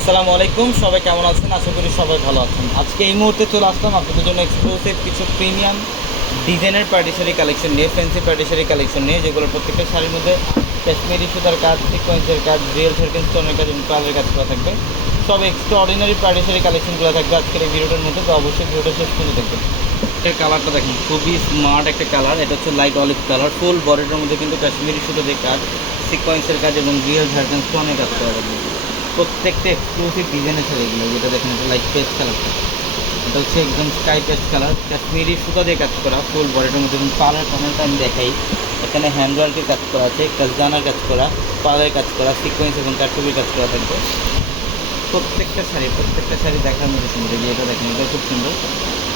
আসসালামু আলাইকুম, সবাই কেমন আছেন? আশা করি সবাই ভালো আছেন। আজকে এই মুহূর্তে চলে আসলাম আপনাদের জন্য এক্সক্লুসিভ কিছু প্রিমিয়াম ডিজাইনের পার্টিশারি কালেকশন নিয়ে ফ্যান্সি পার্টিশারি কালেকশন নিয়ে, যেগুলো প্রত্যেকটা শাড়ির মধ্যে কাশ্মীরি সুতার কাজ সিকোয়েন্সের কাজ রিয়েল থার্কেন স্টোনের কাজ, এবং পালের কাজ করা থাকবে। সব এক্সট্রা অর্ডিনারি পার্টিশারি কালেকশনগুলো থাকবে আজকের এই ভিডিওটার মধ্যে, তো অবশ্যই ভিডিওটা শেষ পর্যন্ত দেখবেন। এর কালারটা দেখেন, খুবই স্মার্ট একটা কালার এটা হচ্ছে লাইট অলিভ কালার ফুল বডিটার মধ্যে কিন্তু কাশ্মীরি সুতো দিয়ে কাজ সিকোয়েন্সের কাজ, এবং রিয়েল থার্কেন স্টোনের কাজ করা থাকবে। প্রত্যেকটা এক্সক্লুসিভ ডিজাইনের ছিল এগুলো যেটা দেখেন এটা লাইট পেস্ট কালারটা এটা হচ্ছে একদম স্কাই পেস্ট কালার কাশ্মীরি সুতা দিয়ে কাজ করা ফুল বডিটার মধ্যে এবং পালের প্যানেলটা আমি দেখাই, এখানে হ্যান্ডওয়ার্কের কাজ করা আছে, কাজদানার কাজ করা, পালের কাজ করা সিকোয়েন্স এবং কাঠছবির কাজ করা থাকবে। প্রত্যেকটা শাড়ি প্রত্যেকটা শাড়ি দেখার মধ্যে সুন্দর যে এটা দেখেন, এটা খুব সুন্দর।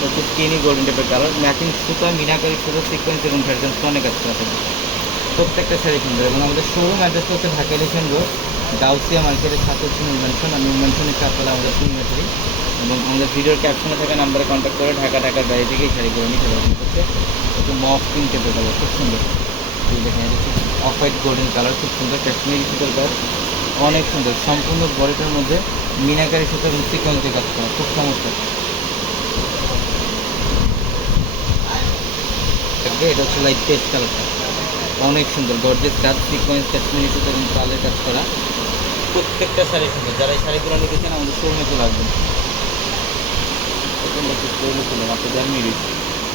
হচ্ছে স্কিনি গোল্ডেন টাইপের কালার ম্যাচিং সুতা, মিনাকারি সুতো সিকোয়েন্স এবং ভ্যারজেন স্টোনে কাজ করা থাকবে। প্রত্যেকটা শাড়ি সুন্দর, এবং আমাদের শোরুম অ্যাড্রেস হচ্ছে ঢাকা এলিফেন্ট রোড গাউসিয়া মার্কেটের সাথে হচ্ছে আর নুন মেনশনের চারতলা আমাদের সিগনেচারি এবং আমাদের ভিডিওর ক্যাপশনে থাকা নাম্বারে কন্ট্যাক্ট করে ঢাকা, ঢাকার বাইরে থেকে এই শাড়িগুলো নিতে পারবেন হচ্ছে একটু মফ পিঙ্ক টাইপের কালার খুব সুন্দর। দেখেন অফ হোয়াইট গোল্ডেন কালার খুব সুন্দর কাশ্মীরি সুতোর কাজ অনেক সুন্দর, সম্পূর্ণ বডিটার মধ্যে মিনাকারি সুতো এবং সিকোয়েন্সে কাজ করা, খুব চমৎকার। এটা হচ্ছে লাইট টেস্ট কালারটা অনেক সুন্দর গর্জেস কাজ সিকোয়েন্স কাশ্মীরি সুতো এবং পালের কাজ করা। প্রত্যেকটা শাড়ি সুন্দর। যারা এই শাড়িগুলো নিতে আমাদের শোরুমে চলে আসবেন।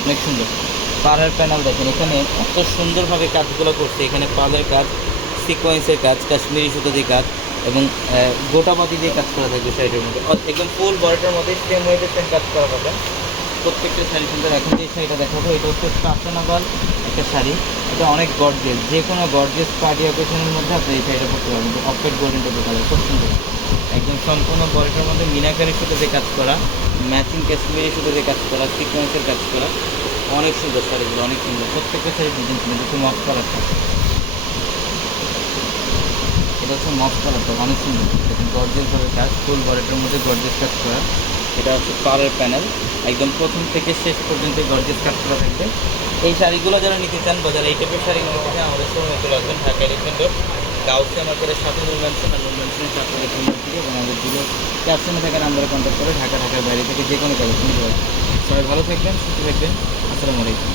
অনেক সুন্দর। পাড়ের প্যানেল দেখেন, এখানে এত সুন্দরভাবে কাজগুলো করছে। এখানে পালের কাজ সিকোয়েন্সের কাজ, কাশ্মীরি সুতো দিয়ে কাজ, এবং গোটাপাতি দিয়ে কাজ করা থাকবে শাড়িটার মধ্যে। একদম ফুল বডিটার মধ্যে সেম ওয়েতে সেম কাজ করা পাবেন। প্রত্যেকটা শাড়ি সুন্দর। এখন যে শাড়িটা দেখাবো, এটা হচ্ছে ফ্যাশনেবল একটা শাড়ি। এটা অনেক গর্জেস যে কোনো গর্জেস পার্টি অকেশনের মধ্যে আপনি এই শাড়িটা পরতে পারবেন। অফেট গোল্ডেন টাইপের কালার খুব সুন্দর। একদম সম্পূর্ণ বডিটার মধ্যে মিনাকারি সুতো দিয়ে কাজ করা ম্যাচিং কাশ্মীরি সুতো দিয়ে কাজ করা সিকোয়েন্সের কাজ করা, অনেক সুন্দর শাড়িগুলো, অনেক সুন্দর। প্রত্যেকটা শাড়ি ডিজাইন সুন্দর হচ্ছে মফ কালারটা এটা হচ্ছে মফ কালারটা অনেক সুন্দর। গর্জেসভাবে কাজ ফুল বডিটার মধ্যে গর্জেস কাজ করা। এটা হচ্ছে পাড়ের প্যানেল একদম প্রথম থেকে শেষ পর্যন্ত গর্জেস কাজ করা থাকবে। এই শাড়িগুলো যারা নিতে চান, বাজারে এই টাইপের শাড়িগুলো নিতে আমাদের শোরুমে চলে আসবেন, ঢাকা এলিফেন্ট রোড আমাদের সাথে নুন ম্যানশন আর নুন ম্যানশনের নম্বর থেকে এবং আমাদের দিলে ক্যাপশনে থাকা নাম্বারে কন্ট্যাক্ট করে ঢাকা, ঢাকার বাইরে থেকে যে কোনো কাগজ নিতে পারবেন সবাই ভালো থাকবেন, সুস্থ থাকবেন। আসসালামু আলাইকুম।